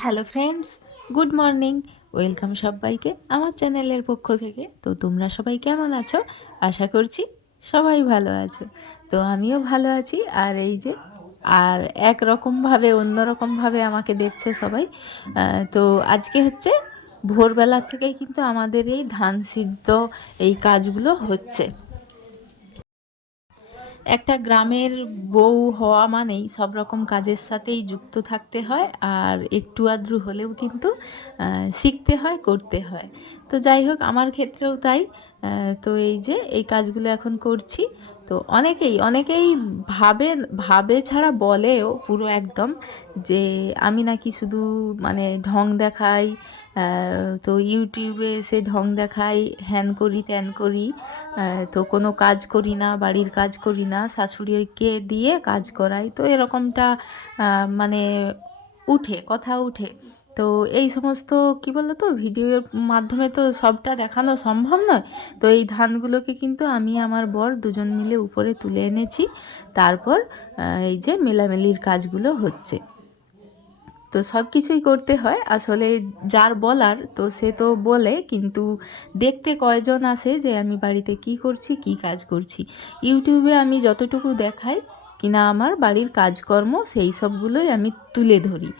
Hello friends, good morning. Welcome সবাইকে আমার চ্যানেলের পক্ষ থেকে। তো তোমরা সবাই কেমন আছো? আশা করছি সবাই ভালো আছো। তো আমিও ভালো আছি। আর এই যে আর একরকমভাবে অন্যরকমভাবে আমাকে দেখছে সবাই। তো আজকে হচ্ছে ভোরবেলা থেকেই কিন্তু আমাদের এই ধান সিদ্ধ এই কাজগুলো হচ্ছে। একটা গ্রামের বউ হওয়া মানেই সব রকম কাজের সাথেই যুক্ত থাকতে হয়, আর একটু আধটু হলেও কিন্তু শিখতে হয়, করতে হয়। তো যাই হোক, আমার ক্ষেত্রেও তাই। তো এই যে এই কাজগুলো এখন করছি। তো অনেকেই ভাবে ভাবে ছাড়া বলেও পুরো একদম যে আমি নাকি শুধু মানে ঢং দেখাই, তো ইউটিউবে এসে ঢং দেখাই, হ্যান করি ত্যান করি, তো কোনো কাজ করি না, বাড়ির কাজ করি না, শাশুড়িকে দিয়ে কাজ করাই। তো এরকমটা মানে কথা উঠে। তো এই সমস্ত কি বলো তো, ভিডিওর মাধ্যমে তো সবটা দেখানো সম্ভব নয়। তো এই ধানগুলোকে কিন্তু আমি আমার বর দুজন মিলে উপরে তুলে এনেছি। তারপর এই যে মেলামেলির কাজগুলো হচ্ছে। তো সব কিছুই করতে হয় আসলে, যার বলার তো সে তো বলে, কিন্তু দেখতে কয়জন আসে যে আমি বাড়িতে কি করছি, কি কাজ করছি। ইউটিউবে আমি যতটুকু দেখাই কিনা আমার বাড়ির কাজকর্ম, সেই সবগুলোই আমি তুলে ধরি।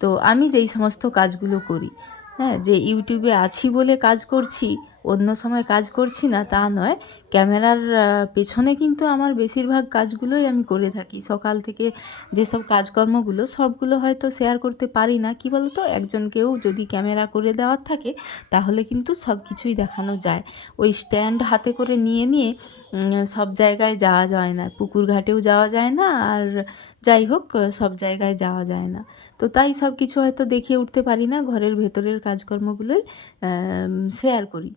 তো আমি যেই সমস্ত কাজগুলো করি, হ্যাঁ, যে ইউটিউবে আছি বলে কাজ করছি, অন্য সময় কাজ করছি না তা নয়। ক্যামেরার পেছনে কিন্তু আমার বেশিরভাগ কাজগুলোই আমি করে থাকি। সকাল থেকে যেসব কাজকর্মগুলো সবগুলো হয়তো শেয়ার করতে পারি না। কি বলো তো, একজনকেও যদি ক্যামেরা করে দেওয়ার থাকে তাহলে কিন্তু সব কিছুই দেখানো যায়। ওই স্ট্যান্ড হাতে করে নিয়ে নিয়ে সব জায়গায় যাওয়া যায় না, পুকুর ঘাটেও যাওয়া যায় না, আর যাই হোক সব জায়গায় যাওয়া যায় না। তো তাই সব কিছু হয়তো দেখিয়ে উঠতে পারি না, ঘরের ভেতরের কাজকর্মগুলোই শেয়ার করি।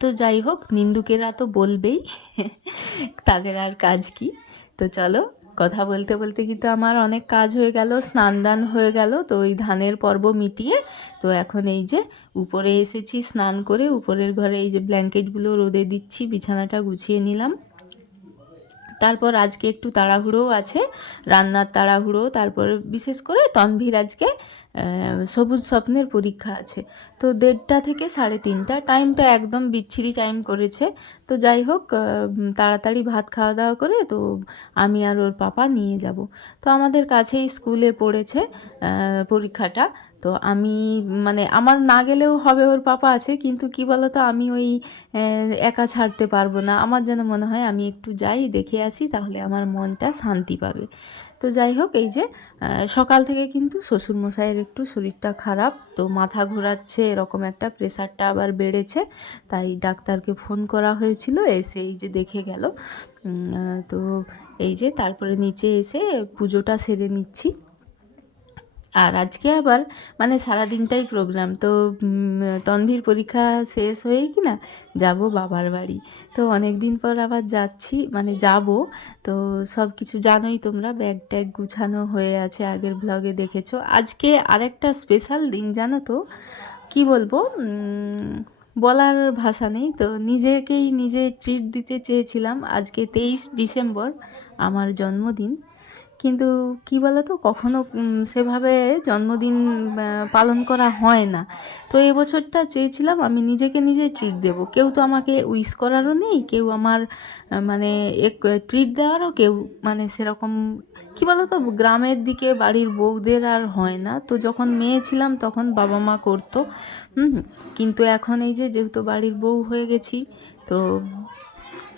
তো যাই হোক, নিন্দুকেরা তো বলবেই, তাদের আর কাজ কি। তো চলো, কথা বলতে বলতে কিন্তু আমার অনেক কাজ হয়ে গেল, স্নান দান হয়ে গেল। তো ওই ধানের পর্ব মিটিয়ে তো এখন এই যে উপরে এসেছি স্নান করে, উপরের ঘরে এই যে ব্ল্যাঙ্কেটগুলো রোদে দিচ্ছি, বিছানাটা গুছিয়ে নিলাম। তারপর আজকে একটু তাড়াহুড়োও আছে, রান্নার তাড়াহুড়ো। তারপর বিশেষ করে তনভীর আজকে সবুজ স্বপ্নের পরীক্ষা আছে। তো 1:30 থেকে 3:30, টাইমটা একদম বিচ্ছিরি টাইম করেছে। তো যাই হোক, তাড়াতাড়ি ভাত খাওয়া দাওয়া করে তো আমি আর ওর পাপা নিয়ে যাব। তো আমাদের কাছেই স্কুলে পড়েছে পরীক্ষাটা। তো আমি মানে আমার না গেলেও হবে, ওর পাপা আছে, কিন্তু কি বলো তো, আমি ওই একা ছাড়তে পারবো না। আমার যেন মনে হয় আমি একটু যাই, দেখে আসি, তাহলে আমার মনটা শান্তি পাবে। তো যাই হোক, এই যে সকাল থেকে কিন্তু শ্বশুরমশাইয়ের একটু শরীরটা খারাপ, তো মাথা ঘোরাচ্ছে এরকম একটা, প্রেশারটা আবার বেড়েছে। তাই ডাক্তারকে ফোন করা হয়েছিল, এসে এই যে দেখে গেল। তো এই যে তারপরে নিচে এসে পুজোটা সেরে নিচ্ছি। আর আজকে আবার মানে সারাদিনটাই প্রোগ্রাম। তো তনভির পরীক্ষা শেষ হয়েই কি না যাব বাবার বাড়ি। তো অনেক দিন পর আবার যাচ্ছি, মানে যাব। তো সব কিছু জানোই তোমরা, ব্যাগ ট্যাগ গুছানো হয়ে আছে, আগের ব্লগে দেখেছো। আজকে আরেকটা স্পেশাল দিন, জানো তো, কি বলবো, বলার ভাষা নেই। তো নিজেকেই নিজে ট্রিট দিতে চেয়েছিলাম। আজকে 23 ডিসেম্বর আমার জন্মদিন, কিন্তু কি বলো তো, কখনো সেভাবে জন্মদিন পালন করা হয় না। তো এবছরটা চেয়েছিলাম আমি নিজেকে নিজে ট্রিট দেবো। কেউ তো আমাকে উইশ করারও নেই, কেউ আমার মানে এক ট্রিট দেওয়ারও কেউ মানে সেরকম, কি বলো তো, গ্রামের দিকে বাড়ির বউদের আর হয় না। তো যখন মেয়ে ছিলাম তখন বাবা মা করতো, কিন্তু এখন এই যে যেহেতু বাড়ির বউ হয়ে গেছি, তো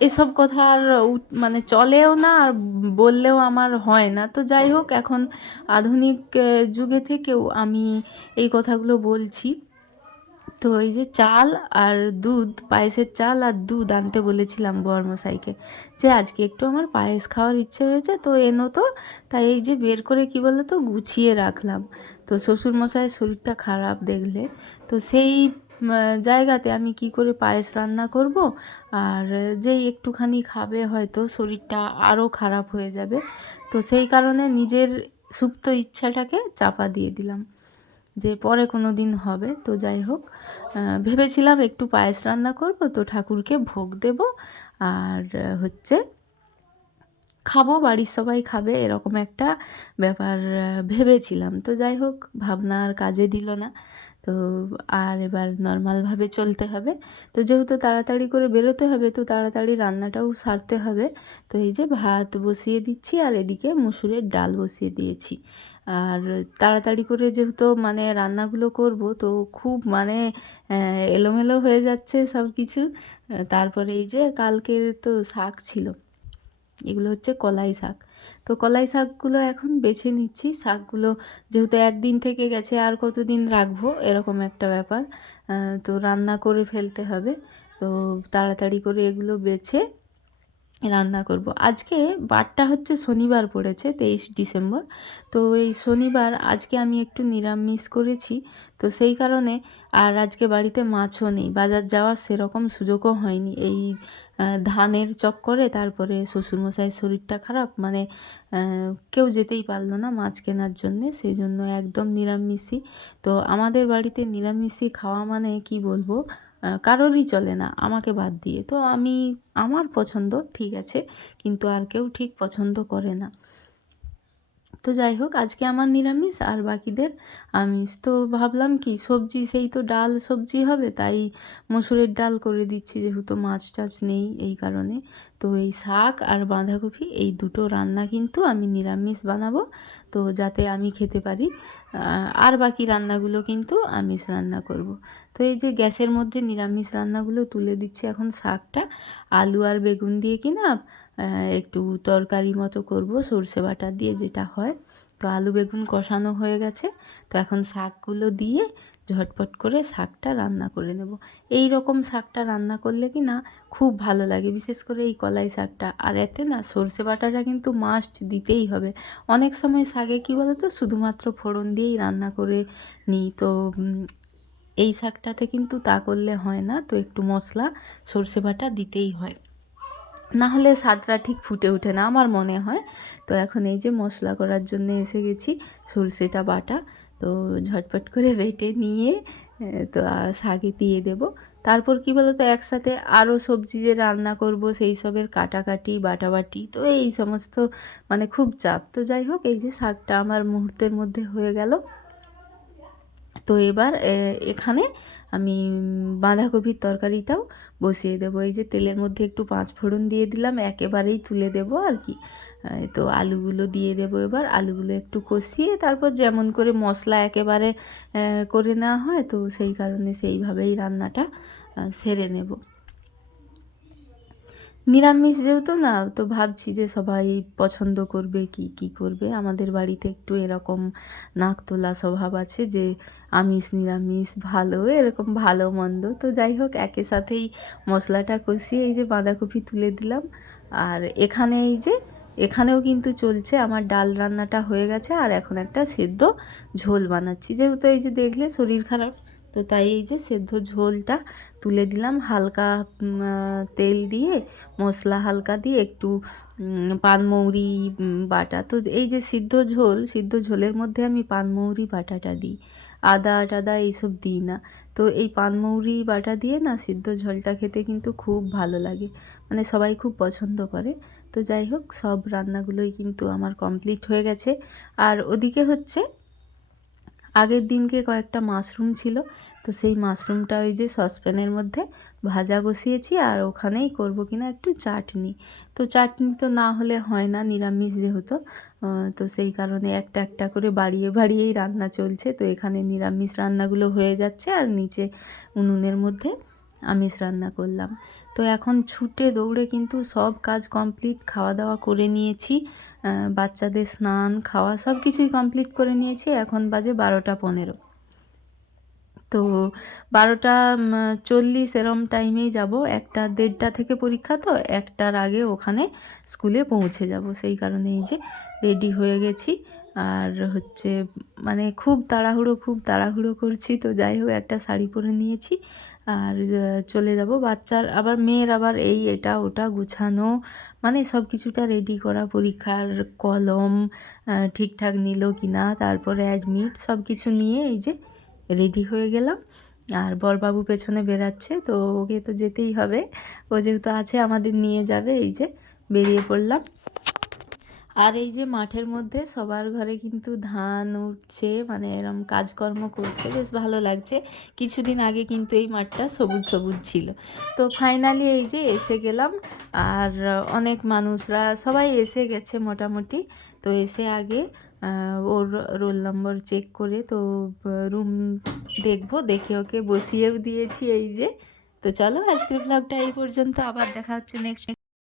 এসব কথা আর মানে চলেও না, আর বললেও আমার হয় না। তো যাই হোক, এখন আধুনিক যুগে থেকেও আমি এই কথাগুলো বলছি। তো এই যে চাল আর দুধ, পায়েসের চাল আর দুধ আনতে বলেছিলাম বরমশাইকে, যে আজকে একটু আমার পায়েস খাওয়ার ইচ্ছে হয়েছে, তো এনো তো। তাই এই যে বের করে কি বলো তো গুছিয়ে রাখলাম। তো শ্বশুরমশাইয়ের শরীরটা খারাপ দেখলে, তো সেই জায়গাতে আমি কি করে পায়েস রান্না করব, আর যেই একটুখানি খাবে হয়তো শরীরটা আরও খারাপ হয়ে যাবে। তো সেই কারণে নিজের সুপ্ত ইচ্ছাটাকে চাপা দিয়ে দিলাম, যে পরে কোনো দিন হবে। তো যাই হোক, ভেবেছিলাম একটু পায়েস রান্না করব, তো ঠাকুরকে ভোগ দেব, আর হচ্ছে খাবো, বাড়ির সবাই খাবে, এরকম একটা ব্যাপার ভেবেছিলাম। তো যাই হোক, ভাবনা আর কাজে দিল না। তো আর এবার নর্মালভাবে চলতে হবে। তো যেহেতু তাড়াতাড়ি করে বেরোতে হবে, তো তাড়াতাড়ি রান্নাটাও সারতে হবে। তো এই যে ভাত বসিয়ে দিচ্ছি, আর এদিকে মুসুরের ডাল বসিয়ে দিয়েছি। আর তাড়াতাড়ি করে যেহেতু মানে রান্নাগুলো করব, তো খুব মানে এলোমেলো হয়ে যাচ্ছে সব কিছু। তারপরে এই যে কালকের তো শাক ছিল, এগুলো হচ্ছে কলাই শাক। তো কলাই শাকগুলো এখন বেছে নিচ্ছি। শাকগুলো যেহেতু একদিন থেকে গেছে, আর কতদিন রাখবো, এরকম একটা ব্যাপার। তো রান্না করে ফেলতে হবে। তো তাড়াতাড়ি করে এগুলো বেছে রান্না করব। আজকে বারটা হচ্ছে শনিবার পড়েছে, 23 ডিসেম্বর। তো এই শনিবার আজকে আমি একটু নিরামিষ করেছি। তো সেই কারণে আর আজকে বাড়িতে মাছও নেই, বাজার যাওয়ার সেরকম সুযোগও হয়নি এই ধানের চক্করে। তারপরে শ্বশুরমশাইয়ের শরীরটা খারাপ, মানে কেউ যেতেই পারলো না মাছ কেনার জন্যে, সেই জন্য একদম নিরামিষই। তো আমাদের বাড়িতে নিরামিষই খাওয়া মানে কি বলবো, কারোরই চলে না আমাকে বাদ দিয়ে। তো আমার পছন্দ ঠিক আছে, কিন্তু আর কেউ ঠিক পছন্দ করে না। তো যাই হোক, আজকে আমার নিরামিষ আর বাকিদের আমিষ। তো ভাবলাম কি সবজি, সেই তো ডাল সবজি হবে, তাই মসুরের ডাল করে দিচ্ছি, যেহেতু মাছ টাছ নেই এই কারণে। তো এই শাক আর বাঁধাকপি এই দুটো রান্না কিন্তু আমি নিরামিষ বানাবো, তো যাতে আমি খেতে পারি। আর বাকি রান্নাগুলো কিন্তু আমিষ রান্না করব। তো এই যে গ্যাসের মধ্যে নিরামিষ রান্নাগুলো তুলে দিচ্ছি এখন। শাকটা আলু আর বেগুন দিয়ে কিনা একটু তরকারি মতো করব, সর্ষে বাটা দিয়ে যেটা হয়। তো আলু বেগুন কষানো হয়ে গেছে, তো এখন শাকগুলো দিয়ে ঝটপট করে শাকটা রান্না করে নেব। এই রকম শাকটা রান্না করলে কি না খুব ভালো লাগে, বিশেষ করে এই কলাই শাকটা। আর এতে না সর্ষে বাটাটা কিন্তু মাস্ট দিতেই হবে। অনেক সময় শাকে কী বলো তো, শুধুমাত্র ফোড়ন দিয়েই রান্না করে নিই। তো এই শাকটাতে কিন্তু তা করলে হয় না, তো একটু মশলা সর্ষে বাটা দিতেই হয়, না হলে স্বাদটা ঠিক ফুটে ওঠে না আমার মনে হয়। তো এখন এই যে মশলা করার জন্য এসে গেছি, সরষেটা বাটা। তো ঝটপট করে বেটে নিয়ে তো শাকে দিয়ে দেব। তারপর কি বলতো, একসাথে আরও সবজি যে রান্না করব সেই সবের কাটাকাটি বাটাবাটি, তো এই সমস্ত মানে খুব চাপ। তো যাই হোক, এই যে শাকটা আমার মুহূর্তের মধ্যে হয়ে গেল। তো এবার এখানে আমি বাঁধাকপির তরকারিটাও বসিয়ে দেবো। এই যে তেলের মধ্যে একটু পাঁচ ফোড়ন দিয়ে দিলাম, একেবারেই তুলে দেবো আর কি। তো আলুগুলো দিয়ে দেবো এবার। আলুগুলো একটু কষিয়ে তারপর যেমন করে মশলা একেবারে করে নেওয়া হয়, তো সেই কারণে সেইভাবেই রান্নাটা সেরে নেব। নিরামিষ যেহেতু না, তো ভাবছি যে সবাই পছন্দ করবে কি করবে। আমাদের বাড়িতে একটু এরকম নাক তোলা স্বভাব আছে যে আমিষ নিরামিষ ভালো, এরকম ভালো মন্দ। তো যাই হোক, একে সাথেই মশলাটা কষিয়ে এই যে বাঁধাকপি তুলে দিলাম। আর এখানে এই যে এখানেও কিন্তু চলছে, আমার ডাল রান্নাটা হয়ে গেছে, আর এখন একটা সেদ্ধ ঝোল বানাচ্ছি। যেহেতু এই যে দেখলে শরীর খারাপ, তো তাই এই যে সেদ্ধ ঝোলটা তুলে দিলাম হালকা তেল দিয়ে, মশলা হালকা দিয়ে, একটু পানমৌরি বাটা। তো এই যে সিদ্ধ ঝোলের মধ্যে আমি পানমৌরি বাটাটা দিই, আদা টাদা এইসব দিই না। তো এই পানমৌরি বাটা দিয়ে না সিদ্ধ ঝোলটা খেতে কিন্তু খুব ভালো লাগে, মানে সবাই খুব পছন্দ করে। তো যাই হোক, সব রান্নাগুলোই কিন্তু আমার কমপ্লিট হয়ে গেছে। আর ওদিকে হচ্ছে আগের দিনকে কয়েকটা মাশরুম ছিল, তো সেই মাশরুমটা ওই যে সসপ্যানের মধ্যে ভাজা বসিয়েছি, আর ওখানেই করব কিনা একটু চাটনি। তো চাটনি তো না হলে হয় না নিরামিষ যেহেতু, তো সেই কারণে একটা একটা করে বাড়িয়ে বাড়িয়েই রান্না চলছে। তো এখানে নিরামিষ রান্নাগুলো হয়ে যাচ্ছে, আর নিচে উনুনের মধ্যে আমিষ রান্না করলাম। তো এখন ছুটে দৌড়ে কিন্তু সব কাজ কমপ্লিট, খাওয়া দাওয়া করে নিয়েছি, বাচ্চাদের স্নান খাওয়া সব কিছুই কমপ্লিট করে নিয়েছি। এখন বাজে 12টা 15। তো 12টা 40 এরম টাইমেই যাব। 1টা 1:30 থেকে পরীক্ষা, তো 1টার আগে ওখানে স্কুলে পৌঁছে যাব। সেই কারণে এই যে রেডি হয়ে গেছি। আর হচ্ছে মানে খুব তাড়াহুড়ো করছি। তো যাই হোক, একটা শাড়ি পরে নিয়েছি, আর চলে যাব। বাচ্চার আবার মেয়ের আবার এই এটা ওটা গুছানো, মানে সব কিছুটা রেডি করা, পরীক্ষার কলম ঠিকঠাক নিল কি না, তারপরে অ্যাডমিট সব কিছু নিয়ে এই যে রেডি হয়ে গেলাম। আর বরবাবু পেছনে বেরাচ্ছে, তো ওকে তো যেতেই হবে, ও যেহেতু আছে আমাদের নিয়ে যাবে, এই যে বেরিয়ে পড়লাম। আর এই যে মাঠের মধ্যে সবার ঘরে কিন্তু ধান উঠছে, মানে এরম কাজকর্ম করছে, বেশ ভালো লাগছে। কিছুদিন আগে কিন্তু এই মাঠটা সবুজ সবুজ ছিল। তো ফাইনালি এই যে এসে গেলাম, আর অনেক মানুষরা সবাই এসে গেছে মোটামুটি। তো এসে আগে ওর রোল নম্বর চেক করে তো রুম দেখবো, দেখে ওকে বসিয়েও দিয়েছি এই যে। তো চলো আজকের ব্লগটা এই পর্যন্ত, আবার দেখা হচ্ছে নেক্সট